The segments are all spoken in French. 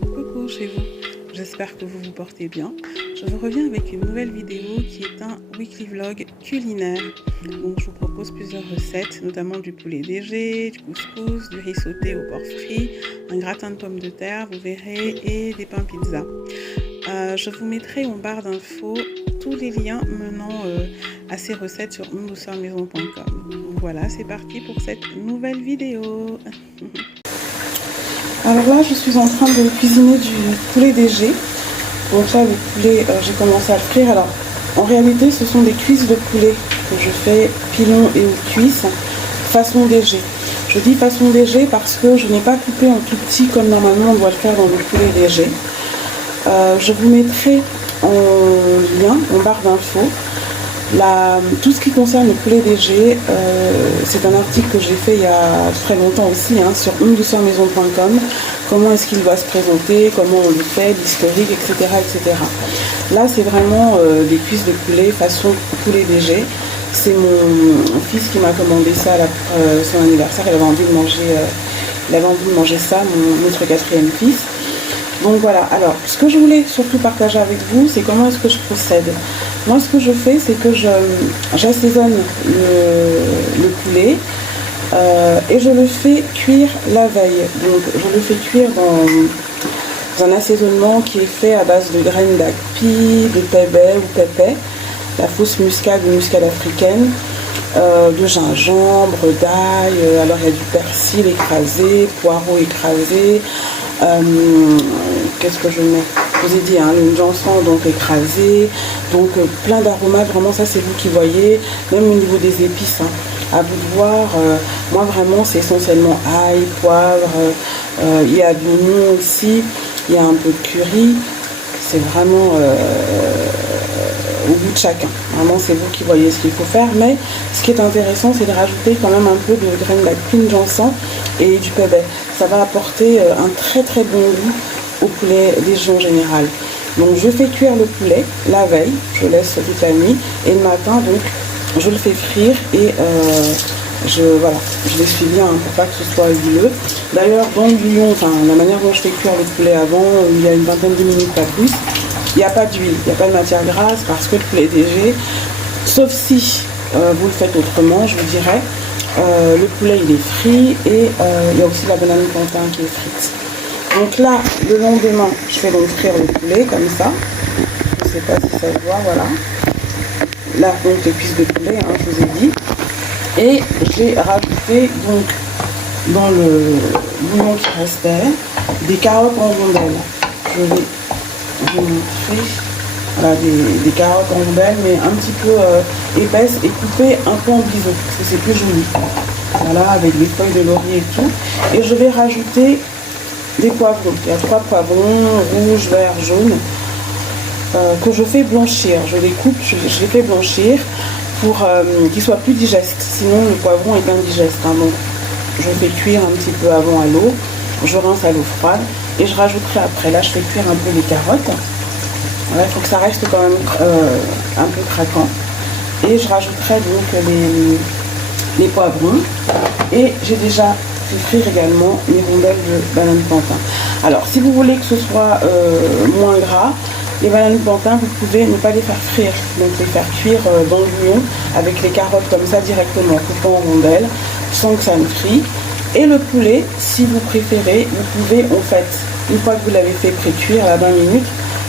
Coucou chez vous, j'espère que vous vous portez bien. Je vous reviens avec une nouvelle vidéo qui est un weekly vlog culinaire. Donc je vous propose plusieurs recettes, notamment du poulet DG, du couscous, du riz sauté au porc frit, un gratin de pommes de terre, vous verrez, et des pains pizza. Je vous mettrai en barre d'infos tous les liens menant à ces recettes sur ondouceurmaison.com. Voilà, c'est parti pour cette nouvelle vidéo. Alors là, je suis en train de cuisiner du poulet DG. Donc là, le poulet, j'ai commencé à le frire. Alors, en réalité, ce sont des cuisses de poulet que je fais pilon et aux cuisses, façon DG. Je dis façon DG parce que je n'ai pas coupé en tout petit comme normalement on doit le faire dans le poulet DG. Je vous mettrai en lien, en barre d'infos, tout ce qui concerne le poulet DG. C'est un article que j'ai fait il y a très longtemps aussi, sur ondouceurmaison.com. Comment est-ce qu'il doit se présenter, comment on le fait, l'historique, etc., etc. Là, c'est vraiment des cuisses de poulet façon poulet DG. C'est mon fils qui m'a commandé ça à son anniversaire. Il avait envie de manger ça, notre quatrième fils. Donc voilà, alors ce que je voulais surtout partager avec vous, c'est comment est-ce que je procède. Moi, ce que je fais, c'est que j'assaisonne le poulet et je le fais cuire la veille. Donc je le fais cuire dans un assaisonnement qui est fait à base de graines d'api, de pébé ou pépé, la fausse muscade ou muscade africaine, de gingembre, d'ail, alors il y a du persil écrasé, poireau écrasé, qu'est-ce que je mets? Je vous ai dit, une janson donc écrasée, donc plein d'aromates, vraiment ça c'est vous qui voyez, même au niveau des épices, à vous de voir. Moi vraiment c'est essentiellement ail, poivre, il y a de l'oignon aussi, il y a un peu de curry, c'est vraiment au goût de chacun. Vraiment, c'est vous qui voyez ce qu'il faut faire. Mais ce qui est intéressant, c'est de rajouter quand même un peu de graines d'api, de janson et du pébé. Ça va apporter un très très bon goût au poulet DG en général. Donc, je fais cuire le poulet la veille. Je laisse toute la nuit. Et le matin, donc, je le fais frire et je l'essuie bien pour pas que ce soit huileux. D'ailleurs, dans le bouillon, la manière dont je fais cuire le poulet avant, il y a une vingtaine de minutes, pas plus. Il n'y a pas d'huile, il n'y a pas de matière grasse parce que le poulet DG, sauf si vous le faites autrement, je vous dirais, le poulet il est frit et il y a aussi la banane plantain qui est frite. Donc là, le lendemain, je fais donc frire le poulet comme ça. Je ne sais pas si ça se voit, voilà. Là, donc les cuisses de poulet, je vous ai dit. Et j'ai rajouté donc dans le bouillon qui restait des carottes en rondelles. Je vais vous montrer, voilà, des carottes en rondelles, mais un petit peu épaisses et coupées un peu en biseau, parce que c'est plus joli. Voilà, avec des feuilles de laurier et tout. Et je vais rajouter des poivrons. Il y a 3 poivrons, rouge, vert, jaune, que je fais blanchir. Je les coupe, je les fais blanchir pour qu'ils soient plus digestes. Sinon, le poivron est indigeste. Donc, je fais cuire un petit peu avant à l'eau. Je rince à l'eau froide et je rajouterai après. Là, je fais cuire un peu les carottes. Voilà, il faut que ça reste quand même un peu craquant. Et je rajouterai donc les poivrons. Et j'ai déjà fait frire également mes rondelles de banane plantain. Alors, si vous voulez que ce soit moins gras, les bananes plantain, vous pouvez ne pas les faire frire, donc les faire cuire dans le bouillon avec les carottes comme ça directement, coupant en rondelles, sans que ça ne frie. Et le poulet, si vous préférez, vous pouvez en fait, une fois que vous l'avez fait pré-cuire à 20 minutes,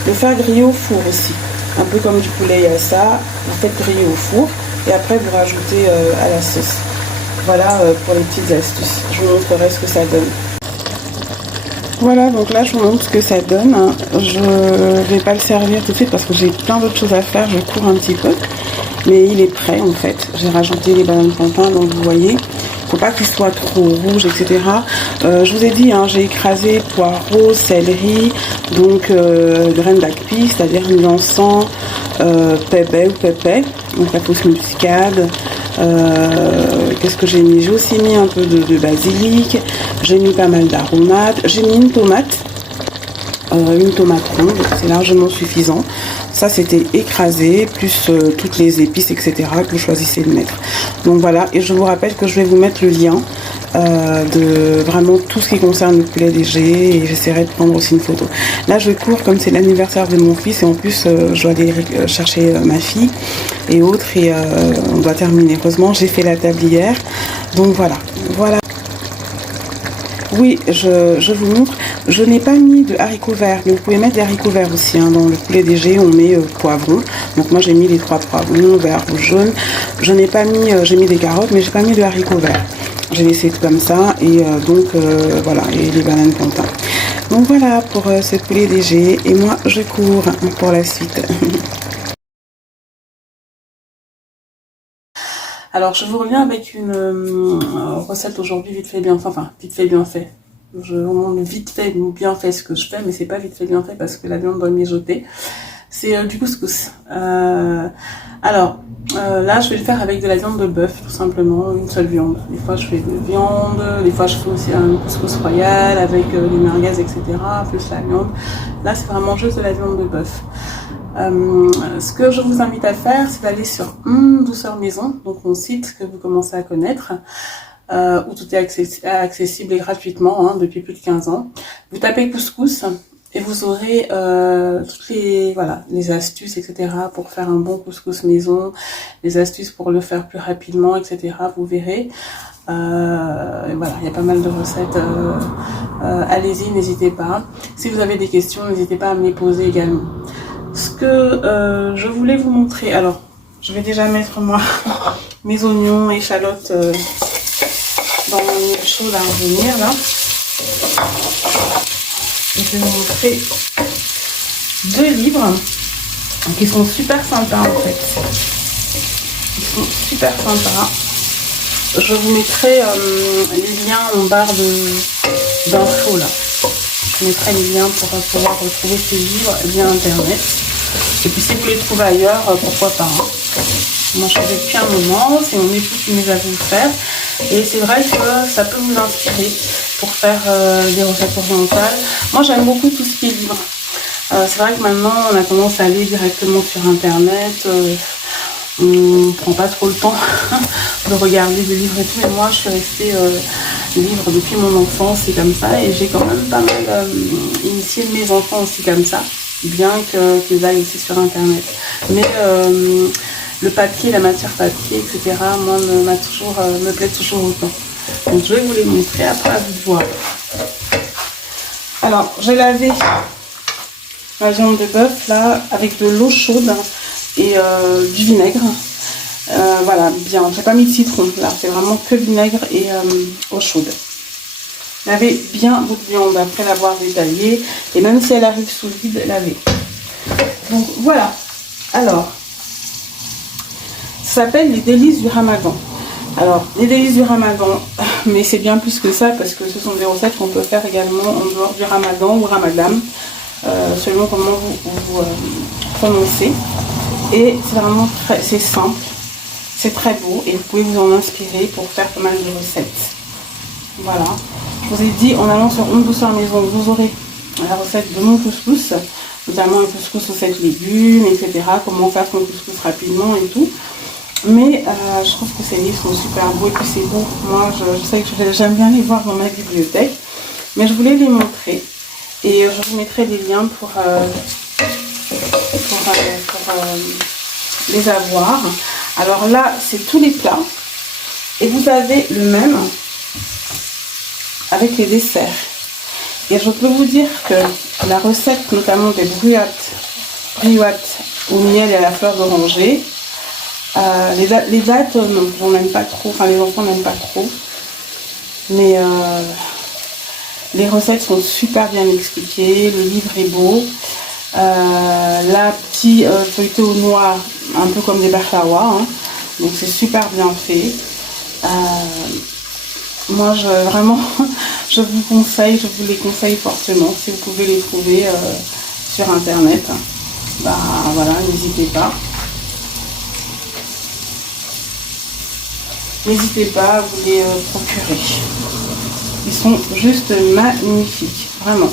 le faire griller au four aussi. Un peu comme du poulet yassa, vous faites griller au four et après vous rajoutez à la sauce. Voilà pour les petites astuces. Je vous montrerai ce que ça donne. Voilà, donc là je vous montre ce que ça donne. Je vais pas le servir tout de suite parce que j'ai plein d'autres choses à faire, je cours un petit peu. Mais il est prêt en fait. J'ai rajouté les bananes plantain, donc vous voyez. Faut pas qu'il soit trop rouge, etc. Je vous ai dit, j'ai écrasé poireaux, céleri, donc graines d'api, c'est-à-dire une encens, pépé ou pépé, donc la fausse muscade. Qu'est-ce que j'ai mis? J'ai aussi mis un peu de basilic, j'ai mis pas mal d'aromates, j'ai mis une tomate ronde, c'est largement suffisant. Ça c'était écrasé, plus toutes les épices, etc. que vous choisissez de mettre. Donc voilà, et je vous rappelle que je vais vous mettre le lien de vraiment tout ce qui concerne le poulet DG et j'essaierai de prendre aussi une photo. Là je cours comme c'est l'anniversaire de mon fils et en plus je dois aller chercher ma fille et autres et on doit terminer. Heureusement j'ai fait la table hier, donc voilà. Oui, je vous montre. Je n'ai pas mis de haricots verts, mais vous pouvez mettre des haricots verts aussi. Hein. Dans le poulet DG, on met poivrons. Donc moi, j'ai mis les 3 poivrons, vert, rouge, jaune. Je n'ai pas mis, j'ai mis des carottes, mais j'ai pas mis de haricots verts. J'ai laissé tout comme ça et voilà, et les bananes plantain. Donc voilà pour ce poulet DG. Et moi, je cours pour la suite. Alors, je vous reviens avec une recette aujourd'hui vite fait bien fait. Enfin, vite fait bien fait. Je vous montre vite fait bien fait ce que je fais, mais c'est pas vite fait bien fait parce que la viande doit mijoter. C'est du couscous. Là, je vais le faire avec de la viande de bœuf, tout simplement, une seule viande. Des fois, je fais de viande, des fois, je fais aussi un couscous royal avec les merguez, etc., plus la viande. Là, c'est vraiment juste de la viande de bœuf. Ce que je vous invite à faire, c'est d'aller sur Douceur Maison, donc mon site que vous commencez à connaître, où tout est accessible et gratuitement depuis plus de 15 ans. Vous tapez couscous et vous aurez toutes les astuces, etc. pour faire un bon couscous maison, les astuces pour le faire plus rapidement, etc. Vous verrez. Voilà, il y a pas mal de recettes. Allez-y, n'hésitez pas. Si vous avez des questions, n'hésitez pas à me les poser également. Ce que je voulais vous montrer, alors je vais déjà mettre moi mes oignons, échalotes dans mon huile chaude à revenir là. Et je vais vous montrer 2 livres qui sont super sympas en fait. Ils sont super sympas. Je vous mettrai les liens en barre d'infos là. Je mettrai les liens pour pouvoir retrouver ces livres via internet. Et puis si vous les trouvez ailleurs, pourquoi pas. Hein. Moi je fais depuis un moment, c'est mon époux qui me les a vu faire. Et c'est vrai que ça peut vous inspirer pour faire des recettes orientales. Moi j'aime beaucoup tout ce qui est livre. C'est vrai que maintenant on a tendance à aller directement sur internet. On ne prend pas trop le temps de regarder des livres et tout. Et moi je suis restée livre depuis mon enfance, c'est comme ça. Et j'ai quand même pas mal initié mes enfants aussi comme ça. Bien qu'ils aillent aussi sur internet. Mais le papier, la matière papier, etc. moi me plaît toujours autant. Donc je vais vous les montrer après à vous de voir. Alors j'ai lavé ma viande de bœuf là avec de l'eau chaude et du vinaigre. Voilà, bien, j'ai pas mis de citron là, c'est vraiment que vinaigre et eau chaude. Lavez bien votre viande après l'avoir détaillée et même si elle arrive sous vide, lavez. Donc voilà, alors ça s'appelle les délices du Ramadan. Alors les délices du Ramadan, mais c'est bien plus que ça parce que ce sont des recettes qu'on peut faire également en dehors du Ramadan ou Ramadan, selon comment vous prononcez. Et c'est vraiment c'est simple, c'est très beau et vous pouvez vous en inspirer pour faire pas mal de recettes. Voilà. Je vous ai dit en allant sur Douceur Maison, vous aurez la recette de mon couscous, notamment un couscous aux 7 légumes, etc. Comment faire son couscous rapidement et tout. Mais je trouve que ces livres sont super beaux et puis c'est beau. Moi, je sais que j'aime bien les voir dans ma bibliothèque. Mais je voulais les montrer. Et je vous mettrai des liens pour les avoir. Alors là, c'est tous les plats. Et vous avez le même avec les desserts. Et je peux vous dire que la recette, notamment des briottes au miel et à la fleur d'oranger, les dates, non, on n'aime pas trop, enfin les enfants n'aiment pas trop. Mais les recettes sont super bien expliquées, le livre est beau. La petite feuilletée au noir, un peu comme des baklawas, hein. Donc c'est super bien fait. Moi vraiment je vous conseille, je vous les conseille fortement si vous pouvez les trouver sur internet. Bah voilà, n'hésitez pas. N'hésitez pas à vous les procurer. Ils sont juste magnifiques, vraiment.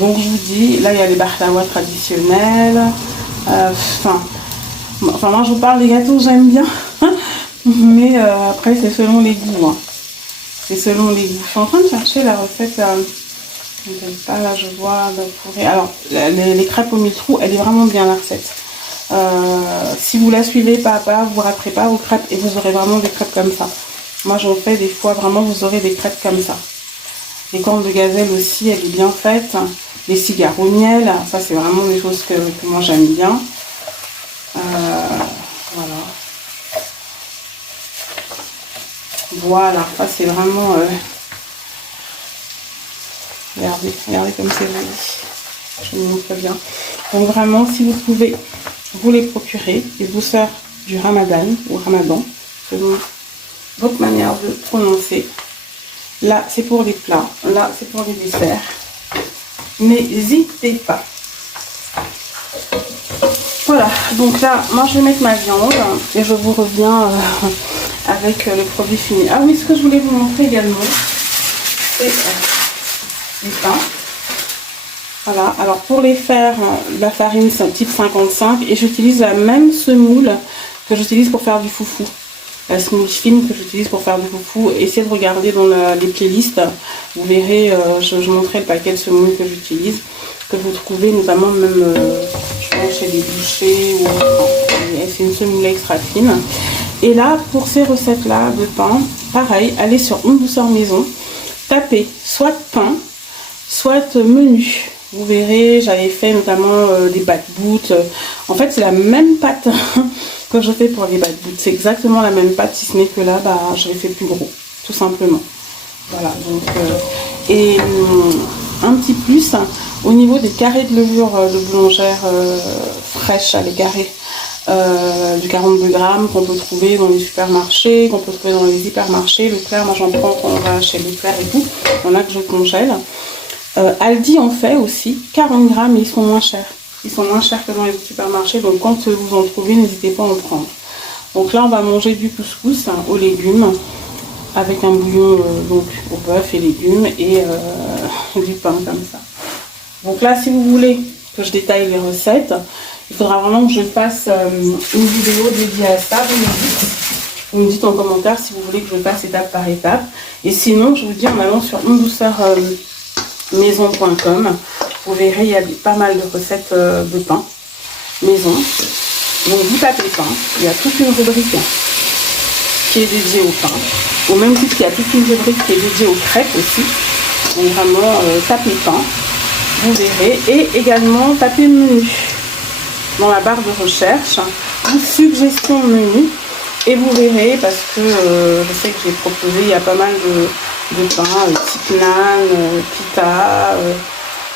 Donc je vous dis, là il y a les baklawas traditionnels. Enfin moi je vous parle des gâteaux, j'aime bien. Mais après c'est selon les goûts. Hein. c'est selon les goûts. Je suis en train de chercher la recette. Je ne sais pas, là je vois. Alors, les crêpes au mille trous, elle est vraiment bien la recette. Si vous la suivez pas à pas, vous ne raterez pas vos crêpes et vous aurez vraiment des crêpes comme ça. Moi j'en fais des fois, vraiment vous aurez des crêpes comme ça. Les cornes de gazelle aussi, elle est bien faite. Les cigares au miel, ça c'est vraiment des choses que moi j'aime bien. Voilà. Voilà, ça c'est vraiment... regardez comme c'est joli. Je vous montre bien. Donc vraiment, si vous pouvez vous les procurer, les douceurs du Ramadan ou Ramadan, selon votre manière de prononcer. Là, c'est pour les plats. Là, c'est pour les desserts. N'hésitez pas. Voilà, donc là, moi je vais mettre ma viande et je vous reviens avec le produit fini. Ah oui, ce que je voulais vous montrer également, c'est les pains. Voilà, alors pour les faire, la farine c'est type 55 et j'utilise la même semoule que j'utilise pour faire du foufou. La semoule fine que j'utilise pour faire du foufou. Essayez de regarder dans les playlists, vous verrez, je montrerai le paquet de semoule que j'utilise, que vous trouvez notamment même je pense chez les bouchers ou c'est une semoule extra fine. Et là, pour ces recettes-là de pain, pareil, allez sur Une Douceur Maison, tapez soit pain, soit menu. Vous verrez, j'avais fait notamment des bat-bout. En fait, c'est la même pâte que je fais pour les bat-bout. C'est exactement la même pâte, si ce n'est que là, bah, je l'ai fait plus gros, tout simplement. Voilà, donc... et un petit plus, au niveau des carrés de levure de boulangère fraîche, les carrés du 42 grammes qu'on peut trouver dans les supermarchés, qu'on peut trouver dans les hypermarchés. Leclerc, moi j'en prends quand on va chez Leclerc et tout. Il y en a que je congèle. Aldi en fait aussi 40 grammes et ils sont moins chers. Ils sont moins chers que dans les supermarchés, donc quand vous en trouvez, n'hésitez pas à en prendre. Donc là, on va manger du couscous aux légumes avec un bouillon donc au bœuf et légumes et du pain comme ça. Donc là, si vous voulez que je détaille les recettes, il faudra vraiment que je fasse une vidéo dédiée à ça. Vous me dites en commentaire si vous voulez que je fasse étape par étape. Et sinon, je vous dis en allant sur unedouceurmaison.com, vous verrez, il y a pas mal de recettes de pain maison. Donc vous tapez pain, il y a toute une rubrique qui est dédiée au pain. Au même titre qu'il y a toute une rubrique qui est dédiée aux crêpes aussi. Donc vraiment, tapez pain, vous verrez. Et également, tapez menu dans la barre de recherche ou suggestion menu. Et vous verrez, parce que je sais que j'ai proposé, il y a pas mal de pains, type naan, pita,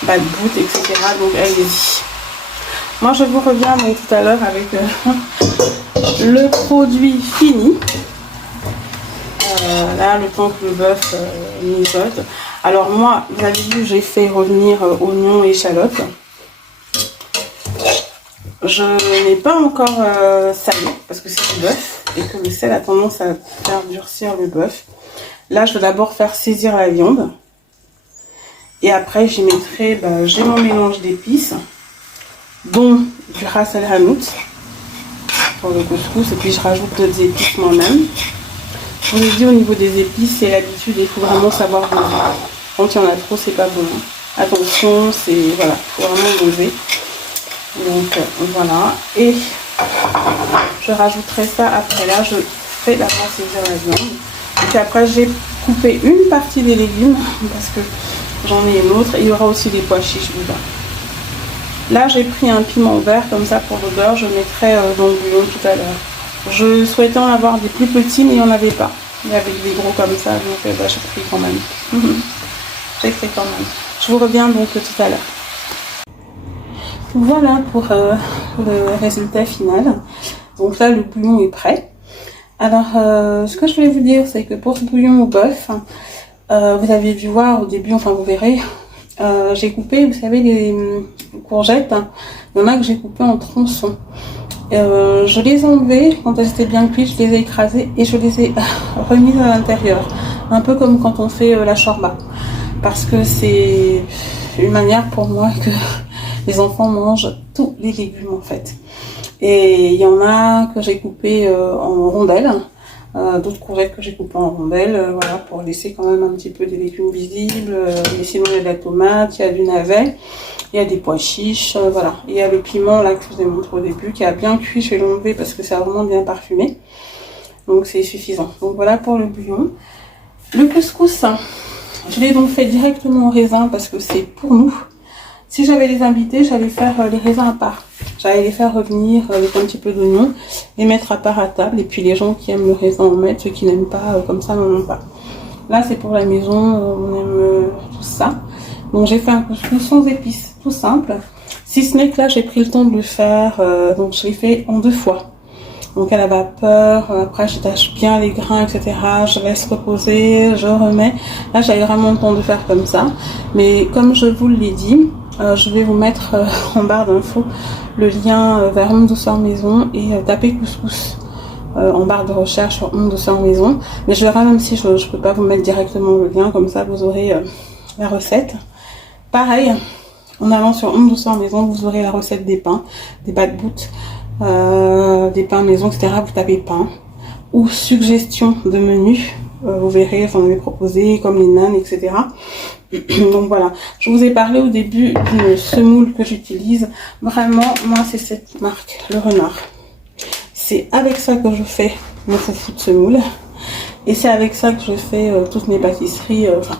bat-bout, etc. Donc allez-y. Moi je vous reviens donc tout à l'heure avec le produit fini. Là, le temps que le bœuf mijote. Alors moi, vous avez vu, j'ai fait revenir oignons et échalotes. Je n'ai pas encore salé parce que c'est du bœuf et que le sel a tendance à faire durcir le bœuf. Là, je vais d'abord faire saisir la viande et après j'y mettrai, j'ai mon mélange d'épices, dont du ras el hanout pour le couscous, et puis je rajoute d'autres épices moi-même. Je vous ai dit, au niveau des épices, c'est l'habitude, il faut vraiment savoir doser. Quand il y en a trop, c'est pas bon. Attention, c'est voilà, il faut vraiment doser. Donc voilà, et je rajouterai ça après. Là, je fais d'abord saisir la viande. Et puis après, j'ai coupé une partie des légumes parce que j'en ai une autre. Il y aura aussi des pois chiches dedans. Là, j'ai pris un piment vert comme ça pour l'odeur. Je mettrai dans le bouillon tout à l'heure. Je souhaitais en avoir des plus petits, mais il n'y en avait pas. Il y avait des gros comme ça, donc j'ai pris quand même. J'ai pris quand même. Je vous reviens donc tout à l'heure. Voilà pour le résultat final. Donc là, le bouillon est prêt. Alors, ce que je voulais vous dire, c'est que pour ce bouillon au bœuf, vous avez dû voir au début, enfin vous verrez, j'ai coupé, vous savez, les courgettes. Il y en a que j'ai coupé en tronçons. Je les ai enlevées quand elles étaient bien cuites, je les ai écrasées et je les ai remises à l'intérieur. Un peu comme quand on fait la shorba. Parce que c'est une manière pour moi que les enfants mangent tous les légumes en fait. Et il y en a que j'ai coupé en rondelles, d'autres courgettes que j'ai coupées en rondelles, voilà, pour laisser quand même un petit peu des légumes visibles. Mais sinon, il y a de la tomate, il y a du navet, il y a des pois chiches, voilà. Il y a le piment là que je vous ai montré au début, qui a bien cuit, je vais l'enlever parce que ça a vraiment bien parfumé. Donc c'est suffisant. Donc voilà pour le bouillon. Le couscous, je l'ai donc fait directement au raisin parce que c'est pour nous. Si j'avais les invités, j'allais faire les raisins à part. J'allais les faire revenir avec un petit peu d'oignon, les mettre à part à table. Et puis les gens qui aiment le raisin en mettent, ceux qui n'aiment pas, comme ça, n'en ont pas. Là, c'est pour la maison, on aime tout ça. Donc j'ai fait un couscous sans épices, tout simple. Si ce n'est que là, j'ai pris le temps de le faire, donc je l'ai fait en 2 fois. Donc à la vapeur, après je tâche bien les grains, etc. Je laisse reposer, je remets. Là, j'avais vraiment le temps de faire comme ça. Mais comme je vous l'ai dit, je vais vous mettre en barre d'infos le lien vers Home Douceur Maison et taper couscous en barre de recherche sur Home Douceur Maison. Mais je verrai même si je ne peux pas vous mettre directement le lien, comme ça vous aurez la recette. Pareil, en allant sur Home Douceur Maison, vous aurez la recette des pains, des bad-boots, des pains maison, etc. Vous tapez pain ou suggestions de menu. Vous verrez, j'en avais proposé comme les nanes, etc. Donc voilà, je vous ai parlé au début d'une semoule que j'utilise. Vraiment, moi c'est cette marque, le Renard. C'est avec ça que je fais mon foufou de semoule. Et c'est avec ça que je fais toutes mes pâtisseries, enfin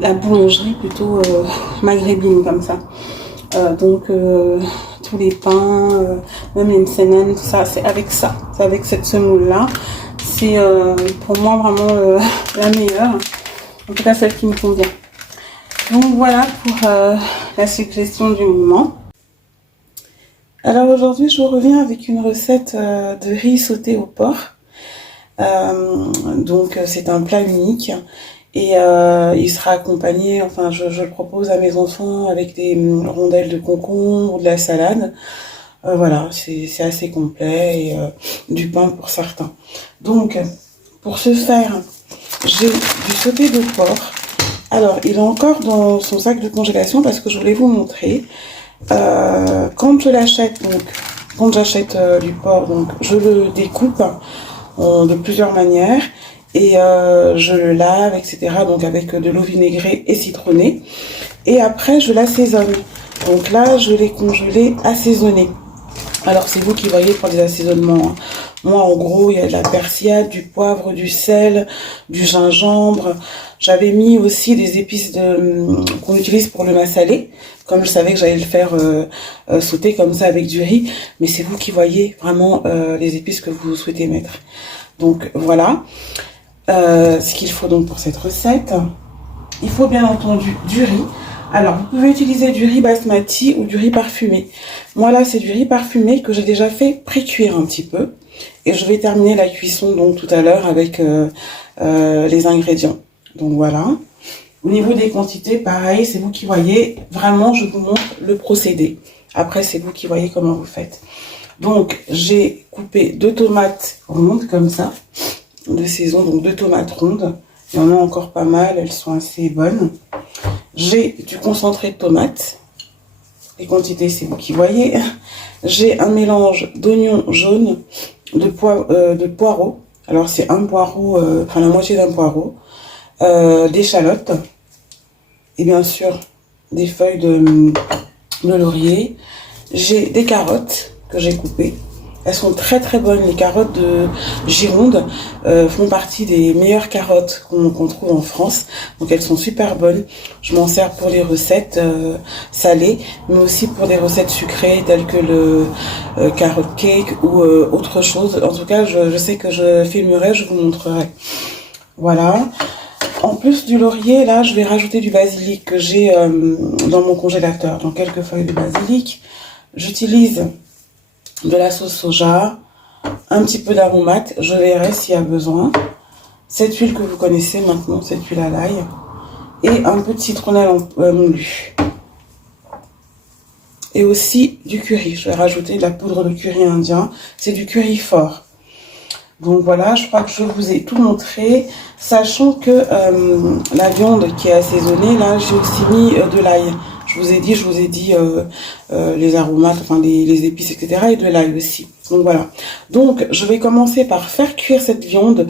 la boulangerie plutôt maghrébine comme ça. Donc tous les pains, même les msemen, tout ça, c'est avec ça. C'est avec cette semoule là. C'est pour moi vraiment la meilleure. En tout cas celle qui me convient. Donc voilà pour la suggestion du moment. Alors aujourd'hui je vous reviens avec une recette de riz sauté au porc. Donc c'est un plat unique et il sera accompagné, enfin je le propose à mes enfants avec des rondelles de concombre ou de la salade. Voilà, c'est assez complet et du pain pour certains. Donc pour ce faire, j'ai du sauté de porc. Alors, il est encore dans son sac de congélation parce que je voulais vous montrer. Quand je l'achète, donc quand j'achète du porc, donc je le découpe de plusieurs manières et je le lave, etc. Donc avec de l'eau vinaigrée et citronnée. Et après, je l'assaisonne. Donc là, je l'ai congelé assaisonné. Alors, c'est vous qui voyez pour les assaisonnements. Moi, en gros, il y a de la persillade, du poivre, du sel, du gingembre. J'avais mis aussi des épices qu'on utilise pour le massalé, comme je savais que j'allais le faire sauter comme ça avec du riz. Mais c'est vous qui voyez vraiment les épices que vous souhaitez mettre. Donc voilà ce qu'il faut donc pour cette recette. Il faut bien entendu du riz. Alors, vous pouvez utiliser du riz basmati ou du riz parfumé. Moi, là, c'est du riz parfumé que j'ai déjà fait pré-cuire un petit peu. Et je vais terminer la cuisson donc tout à l'heure avec les ingrédients. Donc voilà. Au niveau des quantités, pareil, c'est vous qui voyez. Vraiment, je vous montre le procédé. Après, c'est vous qui voyez comment vous faites. Donc, j'ai coupé 2 tomates rondes comme ça, de saison, donc 2 tomates rondes. Il y en a encore pas mal, elles sont assez bonnes. J'ai du concentré de tomates. Les quantités, c'est vous qui voyez. J'ai un mélange d'oignons jaunes, de poireaux. Alors, c'est un poireau, enfin la moitié d'un poireau. D'échalotes. Et bien sûr, des feuilles de laurier. J'ai des carottes que j'ai coupées. Elles sont très très bonnes. Les carottes de Gironde font partie des meilleures carottes qu'on trouve en France. Donc elles sont super bonnes. Je m'en sers pour les recettes salées, mais aussi pour des recettes sucrées telles que le carrot cake ou autre chose. En tout cas, je sais que je filmerai, je vous montrerai. Voilà. En plus du laurier, là, je vais rajouter du basilic que j'ai dans mon congélateur. Donc quelques feuilles de basilic. J'utilise de la sauce soja, un petit peu d'aromate, je verrai s'il y a besoin. Cette huile que vous connaissez maintenant, cette huile à l'ail. Et un peu de citronnelle moulu. Et aussi du curry. Je vais rajouter de la poudre de curry indien. C'est du curry fort. Donc voilà, je crois que je vous ai tout montré. Sachant que la viande qui est assaisonnée, là, j'ai aussi mis de l'ail. Je vous ai dit les aromates, enfin les épices, etc. et de l'ail aussi. Donc voilà. Donc je vais commencer par faire cuire cette viande,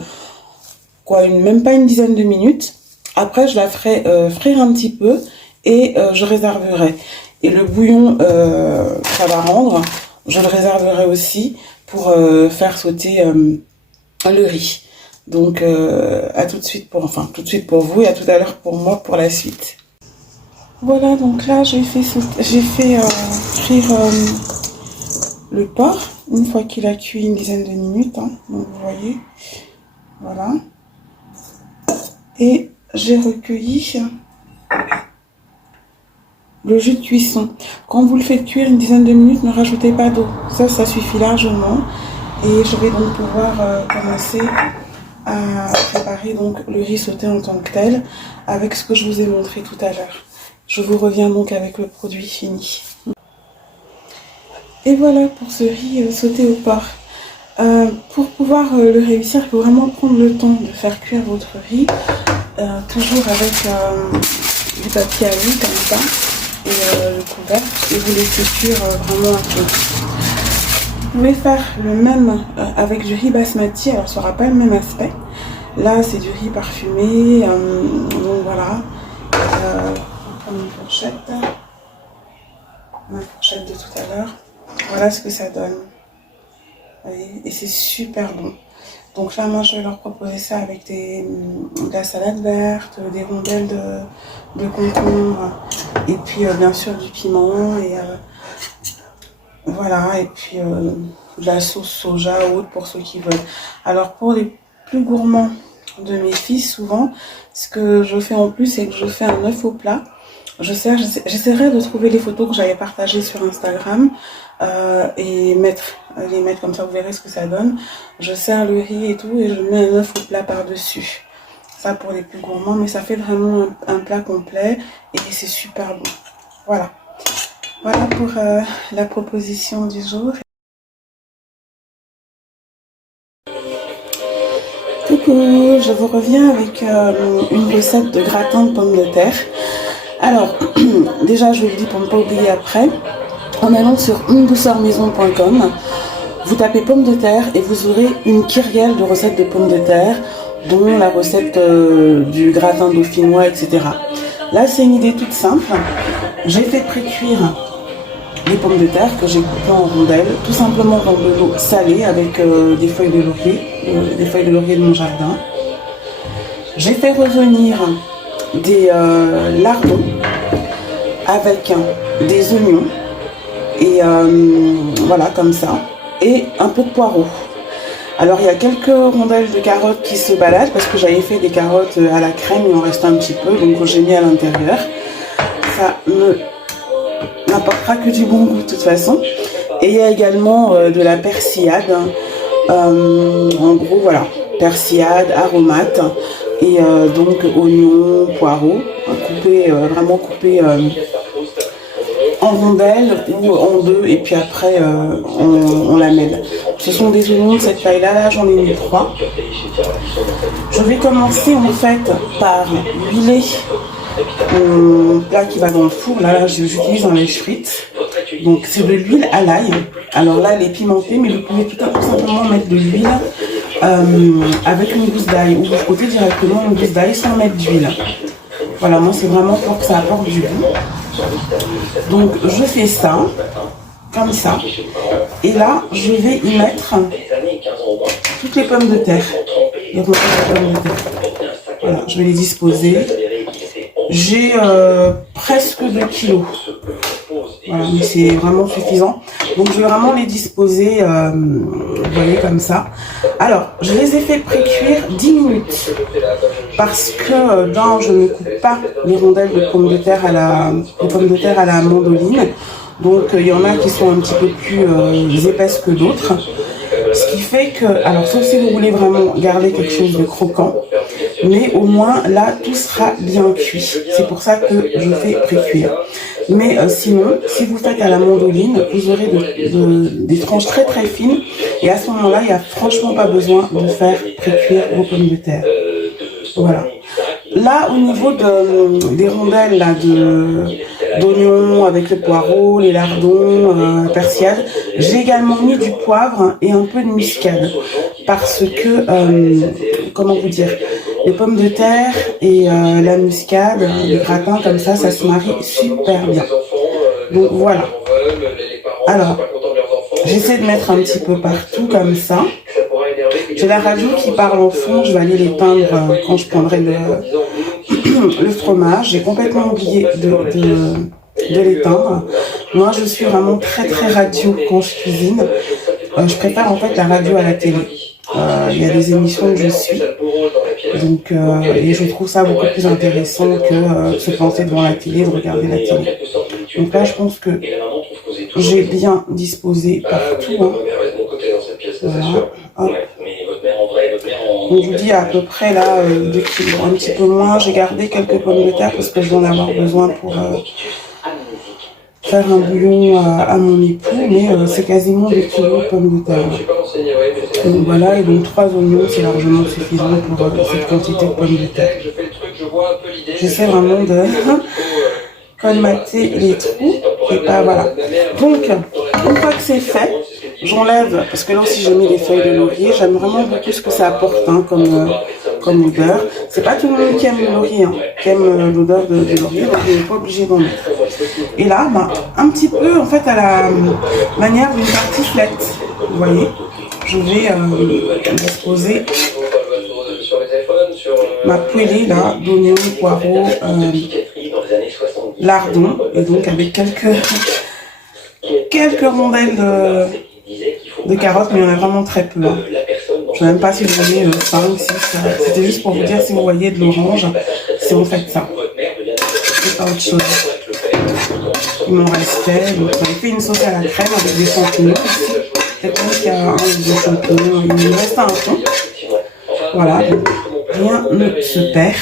quoi, même pas une dizaine de minutes. Après je la ferai frire un petit peu et je réserverai. Et le bouillon que ça va rendre, je le réserverai aussi pour faire sauter le riz. Donc à tout de suite pour, enfin tout de suite pour vous et à tout à l'heure pour moi pour la suite. Voilà, donc là j'ai fait frire le porc une fois qu'il a cuit une dizaine de minutes, hein, donc vous voyez, voilà. Et j'ai recueilli le jus de cuisson. Quand vous le faites cuire une dizaine de minutes, ne rajoutez pas d'eau, ça suffit largement. Et je vais donc pouvoir commencer à préparer donc le riz sauté en tant que tel avec ce que je vous ai montré tout à l'heure. Je vous reviens donc avec le produit fini. Et voilà pour ce riz sauté au porc. Pour pouvoir le réussir, il faut vraiment prendre le temps de faire cuire votre riz, toujours avec du papier à l'huile comme ça, et le couvercle, et vous laissez cuire vraiment un peu. Vous pouvez faire le même avec du riz basmati, alors ça n'aura pas le même aspect. Là c'est du riz parfumé, donc voilà. On va prendre une fourchette, ma fourchette de tout à l'heure. Voilà ce que ça donne. Vous voyez, et c'est super bon. Donc là, moi, je vais leur proposer ça avec de la salade verte, des rondelles de concombre, et puis bien sûr du piment, et voilà, et puis de la sauce soja haute pour ceux qui veulent. Alors pour les plus gourmands de mes fils, souvent, ce que je fais en plus, c'est que je fais un œuf au plat. J'essaierai de trouver les photos que j'avais partagées sur Instagram et les mettre comme ça, vous verrez ce que ça donne. Je sers le riz et tout et je mets un œuf au plat par-dessus. Ça pour les plus gourmands, mais ça fait vraiment un plat complet et c'est super bon. Voilà. Voilà pour la proposition du jour. Coucou, je vous reviens avec une recette de gratin de pommes de terre. Alors, déjà je vous le dis pour ne pas oublier après, en allant sur undouceurmaison.com, vous tapez pommes de terre et vous aurez une kyrielle de recettes de pommes de terre, dont la recette du gratin dauphinois, etc. Là c'est une idée toute simple, j'ai fait pré-cuire les pommes de terre que j'ai coupées en rondelles, tout simplement dans de l'eau salée avec des feuilles de laurier de mon jardin. J'ai fait revenir des lardons avec des oignons et voilà comme ça, et un peu de poireaux. Alors il y a quelques rondelles de carottes qui se baladent parce que j'avais fait des carottes à la crème, il en reste un petit peu, donc j'ai mis à l'intérieur. Ça ne n'apportera que du bon goût de toute façon. Et il y a également de la persillade, en gros voilà, persillade, aromate, et donc oignons, poireaux, vraiment coupés en rondelles ou en deux, et puis après on la mêle. Ce sont des oignons de cette taille-là, là j'en ai mis 3. Je vais commencer en fait par huiler mon plat qui va dans le four. Là j'utilise un lèche frites. Donc c'est de l'huile à l'ail. Alors là elle est pimentée, mais vous pouvez tout simplement mettre de l'huile avec une gousse d'ail, ou vous frottez directement une gousse d'ail sans mettre d'huile. Voilà, moi c'est vraiment pour que ça apporte du goût. Donc je fais ça, comme ça. Et là je vais y mettre toutes les pommes de terre. Voilà, je vais les disposer. J'ai presque 2 kilos. Voilà, mais c'est vraiment suffisant. Donc je vais vraiment les disposer, vous voyez, comme ça. Alors, je les ai fait pré-cuire 10 minutes. Parce que je ne coupe pas les rondelles de pommes de terre à la mandoline. Donc il y en a qui sont un petit peu plus épaisses que d'autres. Ce qui fait que, alors sauf si vous voulez vraiment garder quelque chose de croquant, mais au moins là tout sera bien cuit. C'est pour ça que je fais pré-cuire. Mais sinon, si vous faites à la mandoline, vous aurez des tranches très très fines, et à ce moment-là, il n'y a franchement pas besoin de faire pré-cuire vos pommes de terre. Voilà. Là, au niveau des rondelles là, d'oignons avec le poireau, les lardons, persillade. J'ai également mis du poivre et un peu de muscade parce que, comment vous dire, les pommes de terre et la muscade, les gratins comme ça se marie super bien. Donc voilà. Alors, j'essaie de mettre un petit peu partout comme ça. J'ai la radio qui parle en fond, je vais aller l'éteindre quand je prendrai le fromage. J'ai complètement oublié de l'éteindre. Moi, je suis vraiment très radio quand je cuisine. Je préfère en fait la radio à la télé. Il y a des émissions que je suis. Donc, et je trouve ça beaucoup plus intéressant que de se penser devant la télé, de regarder la télé. Donc là, je pense que j'ai bien disposé partout. Hein. Voilà. Hop. Donc je vous dis à peu près là 2 kilos, un petit peu moins. J'ai gardé quelques pommes de terre parce que je vais en avoir besoin pour faire un bouillon à mon époux, mais c'est quasiment 2 kilos de pommes de terre. Donc voilà, et donc 3 oignons, c'est largement suffisant pour cette quantité de pommes de terre. J'essaie vraiment de colmater les trous et pas voilà. Donc une fois que c'est fait, j'enlève, parce que là aussi j'ai mis les feuilles de laurier, j'aime vraiment beaucoup ce que ça apporte hein, comme odeur. C'est pas tout le monde qui aime le laurier, hein, qui aime l'odeur de laurier, donc on n'est pas obligé d'en mettre. Et là, bah, un petit peu en fait à la manière d'une tartiflette, vous voyez, je vais disposer ma poêlée là, d'oignons, poireaux, lardons, et donc avec quelques rondelles de carottes, mais il y en a vraiment très peu. Hein. Je ne sais même pas si vous voyez 5, 6, c'était juste pour vous dire si vous voyez de l'orange, c'est en fait ça. C'est pas autre chose. Il m'en restait, donc j'avais fait une sauce à la crème avec des champignons. Quelqu'un qui a un ou deux champignons, il me reste un fond. Voilà, donc rien ne se perd.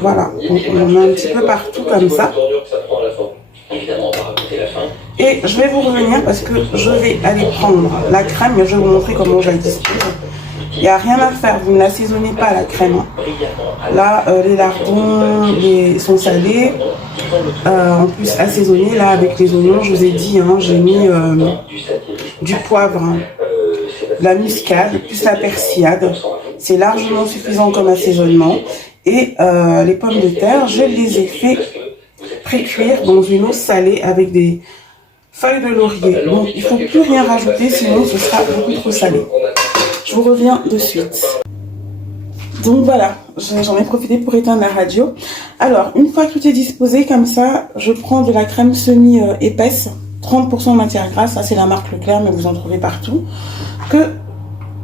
Voilà, donc on en a un petit peu partout comme ça. Et je vais vous revenir parce que je vais aller prendre la crème, mais je vais vous montrer comment je la dispose. Il n'y a rien à faire, vous ne l'assaisonnez pas la crème. Là, les lardons sont salés, en plus assaisonnés. Là, avec les oignons, je vous ai dit, hein, j'ai mis du poivre, hein, la muscade, plus la persillade. C'est largement suffisant comme assaisonnement. Et les pommes de terre, je les ai fait pré-cuire dans une eau salée avec des feuilles de laurier. Donc il ne faut plus rien rajouter, sinon ce sera beaucoup trop salé. Je vous reviens de suite. Donc voilà, j'en ai profité pour éteindre la radio. Alors, une fois que tout est disposé comme ça, je prends de la crème semi-épaisse, 30% de matière grasse, ça c'est la marque Leclerc, mais vous en trouvez partout, que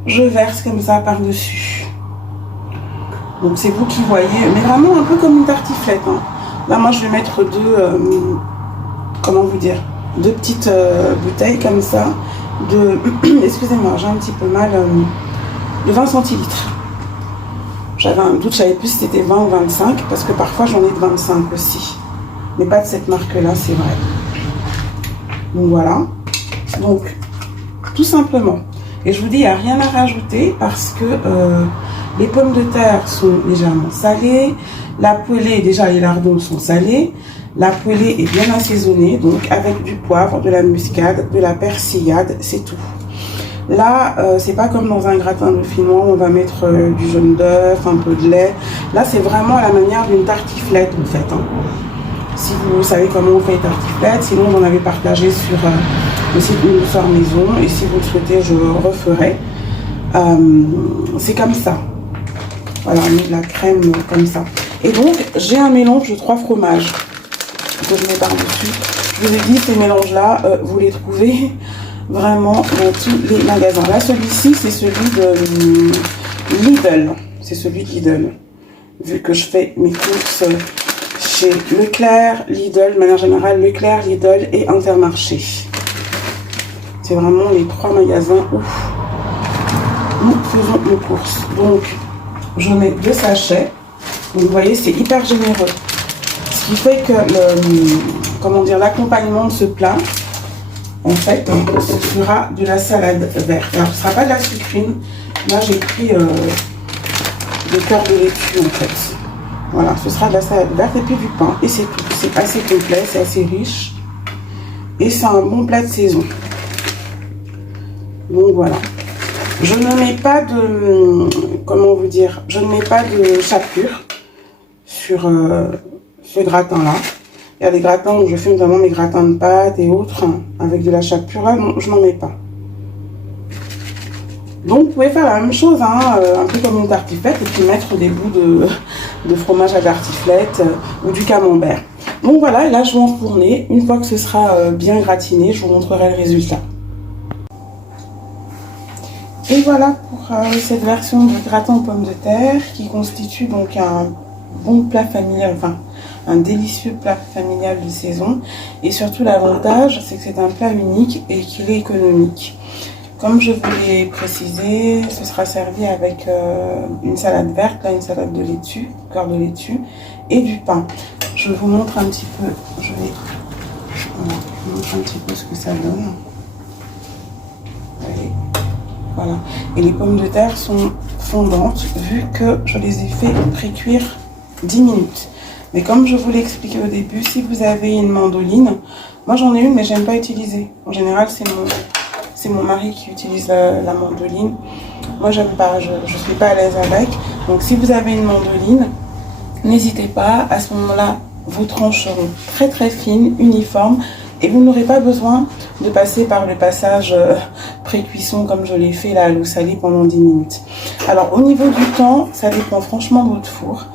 je verse comme ça par-dessus. Donc c'est vous qui voyez, mais vraiment un peu comme une tartiflette. Hein. Là, moi, je vais mettre comment vous dire, 2 petites bouteilles comme ça, excusez-moi, j'ai un petit peu mal, de 20 centilitres. J'avais un doute, je savais plus si c'était 20 ou 25, parce que parfois j'en ai de 25 aussi. Mais pas de cette marque-là, c'est vrai. Donc voilà. Donc, tout simplement. Et je vous dis, il n'y a rien à rajouter parce que les pommes de terre sont légèrement salées. La poêlée, déjà les lardons sont salés. La poêlée est bien assaisonnée, donc avec du poivre, de la muscade, de la persillade, c'est tout. Là, c'est pas comme dans un gratin dauphinois où on va mettre du jaune d'œuf, un peu de lait. Là, c'est vraiment à la manière d'une tartiflette en fait. Hein. Si vous savez comment on fait les tartiflettes, sinon j'en avais partagé sur le site Une Douceur Maison. Et si vous le souhaitez, je referai. C'est comme ça. Voilà, on met de la crème comme ça. Et donc, j'ai un mélange de 3 fromages que je mets par-dessus. Je vous ai dit, ces mélanges-là, vous les trouvez vraiment dans tous les magasins. Là, celui-ci, c'est celui de Lidl. C'est celui de Lidl. Vu que je fais mes courses chez Leclerc, Lidl, de manière générale, Leclerc, Lidl et Intermarché. C'est vraiment les 3 magasins où nous faisons nos courses. Donc, je mets 2 sachets. Donc, vous voyez, c'est hyper généreux. Ce qui fait que l'accompagnement de ce plat, en fait, ce sera de la salade verte. Alors, ce ne sera pas de la sucrine. Là, j'ai pris le cœur de laitue, en fait. Voilà, ce sera de la salade verte et puis du pain. Et c'est tout. C'est assez complet, c'est assez riche. Et c'est un bon plat de saison. Donc voilà. Je ne mets pas de... Comment vous dire? Je ne mets pas de chapelure sur ce gratin-là. Il y a des gratins où je fais notamment mes gratins de pâtes et autres hein, avec de la chapelure. Là, non, je n'en mets pas. Donc, vous pouvez faire la même chose, hein, un peu comme une tartiflette, et puis mettre des bouts de fromage à tartiflette ou du camembert. Donc voilà, là, je vais enfourner. Une fois que ce sera bien gratiné, je vous montrerai le résultat. Et voilà pour cette version de gratin aux pommes de terre qui constitue donc un bon plat familial, enfin un délicieux plat familial de saison. Et surtout l'avantage, c'est que c'est un plat unique et qu'il est économique. Comme je vous l'ai précisé, ce sera servi avec une salade verte, là, une salade de laitue, cœur de laitue, et du pain. Je vous montre un petit peu, voilà, je vous montre un petit peu ce que ça donne. Allez. Voilà. Et les pommes de terre sont fondantes vu que je les ai fait pré-cuire 10 minutes. Mais comme je vous l'ai expliqué au début, si vous avez une mandoline, moi j'en ai une mais j'aime pas utiliser. En général c'est mon mari qui utilise la mandoline. Moi j'aime pas, je suis pas à l'aise avec. Donc si vous avez une mandoline, n'hésitez pas, à ce moment-là, vos tranches seront très très fines, uniformes. Et vous n'aurez pas besoin de passer par le passage pré-cuisson comme je l'ai fait là à l'eau salée pendant 10 minutes. Alors au niveau du temps, ça dépend franchement de votre four.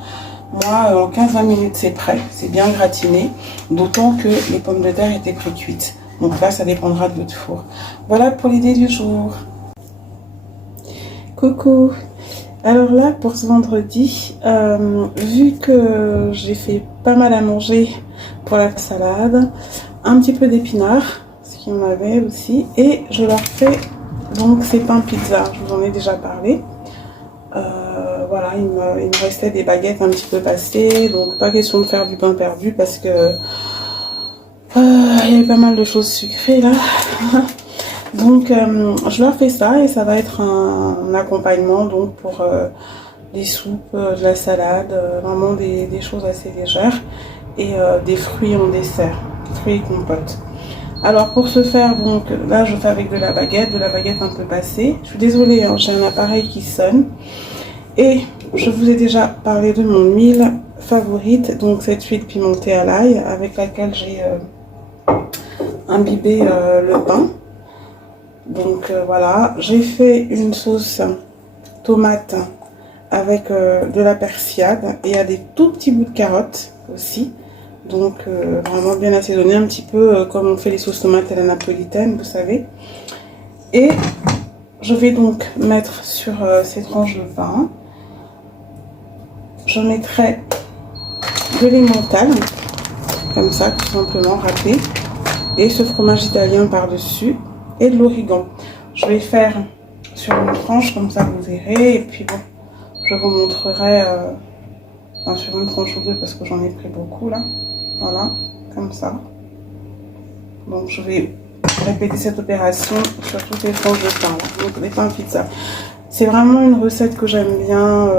Moi, en 15-20 minutes, c'est prêt, c'est bien gratiné. D'autant que les pommes de terre étaient pré-cuites. Donc là, ça dépendra de votre four. Voilà pour l'idée du jour. Coucou! Alors là, pour ce vendredi, vu que j'ai fait pas mal à manger pour la salade, un petit peu d'épinards, ce qu'il y en avait aussi, et je leur fais donc ces pains pizza, je vous en ai déjà parlé. Voilà, il me restait des baguettes un petit peu passées, donc pas question de faire du pain perdu parce que il y avait pas mal de choses sucrées là. Donc je leur fais ça et ça va être un accompagnement donc pour des soupes, de la salade, vraiment des choses assez légères et des fruits en dessert, fruits et compotes. Alors pour ce faire, donc là je fais avec de la baguette un peu passée. Je suis désolée, hein, j'ai un appareil qui sonne. Et je vous ai déjà parlé de mon huile favorite, donc cette huile pimentée à l'ail avec laquelle j'ai imbibé le pain. Donc voilà, j'ai fait une sauce tomate avec de la persillade et il y a des tout petits bouts de carottes aussi. Donc vraiment bien assaisonné, un petit peu comme on fait les sauces tomates à la napolitaine, vous savez. Et je vais donc mettre sur ces tranches de pain, je mettrai de l'emmental, comme ça tout simplement râpé, et ce fromage italien par-dessus, et de l'origan. Je vais faire sur une tranche, comme ça vous verrez, et puis bon, je vous montrerai sur une tranche ou deux parce que j'en ai pris beaucoup là. Voilà, comme ça. Donc je vais répéter cette opération sur toutes les tranches de pain, là. Donc les pains pizza. C'est vraiment une recette que j'aime bien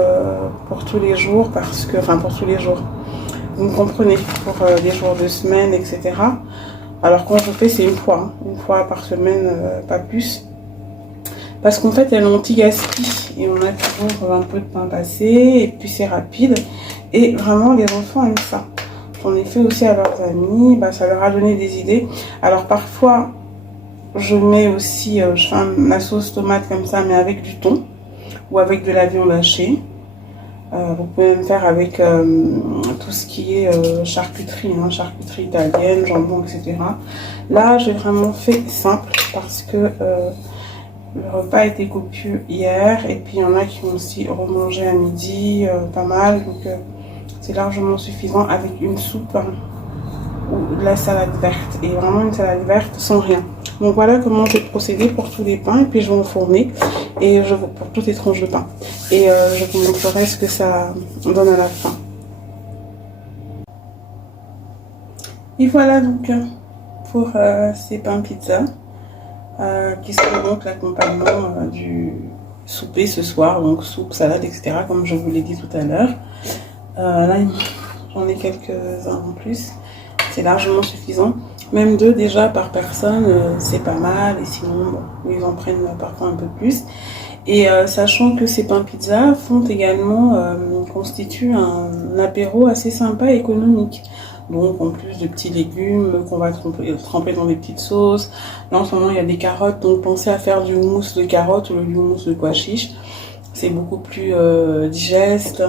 pour tous les jours, parce que, enfin pour tous les jours, vous me comprenez, pour les jours de semaine, etc. Alors quand je fais, c'est une fois par semaine, pas plus. Parce qu'en fait, elle est anti-gaspi et on a toujours un peu de pain passé et puis c'est rapide. Et vraiment, les enfants aiment ça. J'en ai fait aussi à leurs amis, bah, ça leur a donné des idées. Alors parfois, je mets aussi, je fais ma sauce tomate comme ça, mais avec du thon ou avec de la viande hachée. Vous pouvez même faire avec tout ce qui est charcuterie, hein, charcuterie italienne, jambon, etc. Là, j'ai vraiment fait simple parce que le repas était copieux hier et puis il y en a qui ont aussi remangé à midi, pas mal. Donc c'est largement suffisant avec une soupe hein, ou de la salade verte. Et vraiment une salade verte sans rien. Donc voilà comment je vais procéder pour tous les pains et puis je vais enfourner et pour toutes les tranches de pain. Et je vous montrerai ce que ça donne à la fin. Et voilà donc pour ces pains pizza qui seront donc l'accompagnement du souper ce soir. Donc soupe, salade, etc. comme je vous l'ai dit tout à l'heure. Là, j'en ai quelques-uns en plus. C'est largement suffisant. Même 2 déjà par personne, c'est pas mal. Et sinon, bon, ils en prennent parfois un peu plus. Et sachant que ces pains pizza font également, constituent un apéro assez sympa et économique. Donc en plus de petits légumes qu'on va tremper dans des petites sauces. Là en ce moment il y a des carottes, donc pensez à faire du houmous de carottes ou du houmous de pois chiches. C'est beaucoup plus digeste.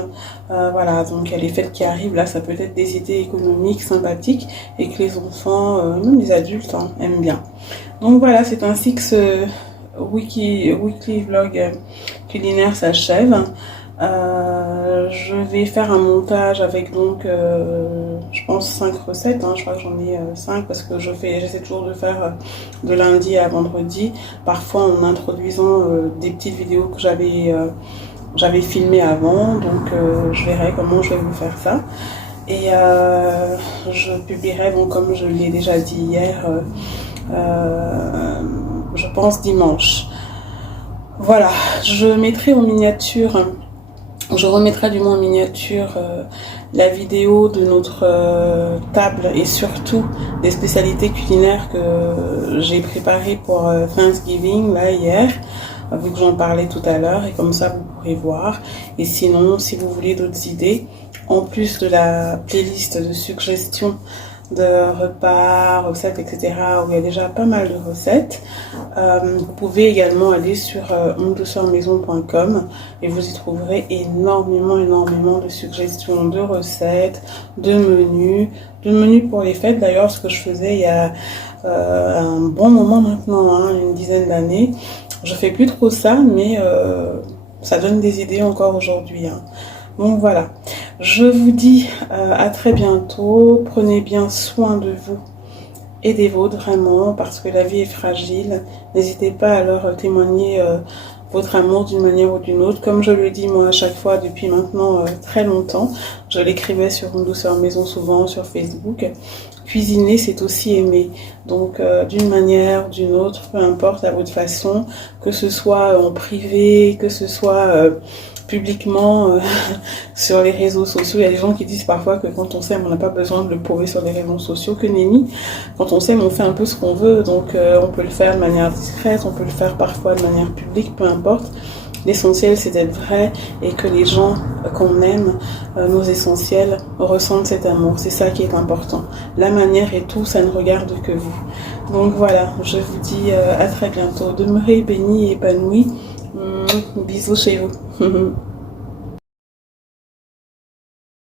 Voilà, donc il y a les fêtes qui arrivent, là ça peut être des idées économiques, sympathiques et que les enfants, même les adultes, hein, aiment bien. Donc voilà, c'est ainsi que ce weekly vlog culinaire s'achève. Je vais faire un montage avec donc je pense 5 recettes, hein. Je crois que j'en ai 5 parce que j'essaie toujours de faire de lundi à vendredi, parfois en introduisant des petites vidéos que j'avais filmées avant, donc je verrai comment je vais vous faire ça. Et je publierai, bon, comme je l'ai déjà dit hier, je pense dimanche. Voilà, je mettrai en miniature, je remettrai du moins en miniature la vidéo de notre table et surtout des spécialités culinaires que j'ai préparées pour Thanksgiving, là, hier, vu que j'en parlais tout à l'heure, et comme ça vous pourrez voir. Et sinon, si vous voulez d'autres idées, en plus de la playlist de suggestions de repas, recettes, etc., où il y a déjà pas mal de recettes. Vous pouvez également aller sur ondouceurmaison.com et vous y trouverez énormément de suggestions de recettes, de menus pour les fêtes. D'ailleurs, ce que je faisais il y a un bon moment maintenant, hein, une dizaine d'années. Je fais plus trop ça, mais ça donne des idées encore aujourd'hui, hein. Donc voilà, je vous dis à très bientôt, prenez bien soin de vous et des vôtres vraiment, parce que la vie est fragile. N'hésitez pas à leur témoigner votre amour d'une manière ou d'une autre. Comme je le dis moi à chaque fois depuis maintenant très longtemps, je l'écrivais sur Une Douceur Maison souvent sur Facebook. Cuisiner, c'est aussi aimer. Donc d'une manière, d'une autre, peu importe à votre façon, que ce soit en privé, que ce soit publiquement sur les réseaux sociaux. Il y a des gens qui disent parfois que quand on s'aime, on n'a pas besoin de le prouver sur les réseaux sociaux, que nenni. Quand on s'aime, on fait un peu ce qu'on veut, donc on peut le faire de manière discrète, on peut le faire parfois de manière publique, peu importe. L'essentiel, c'est d'être vrai et que les gens qu'on aime, nos essentiels, ressentent cet amour. C'est ça qui est important. La manière et tout, ça ne regarde que vous. Donc voilà, je vous dis à très bientôt. Demeurez bénis et épanouis. Bisous chez vous.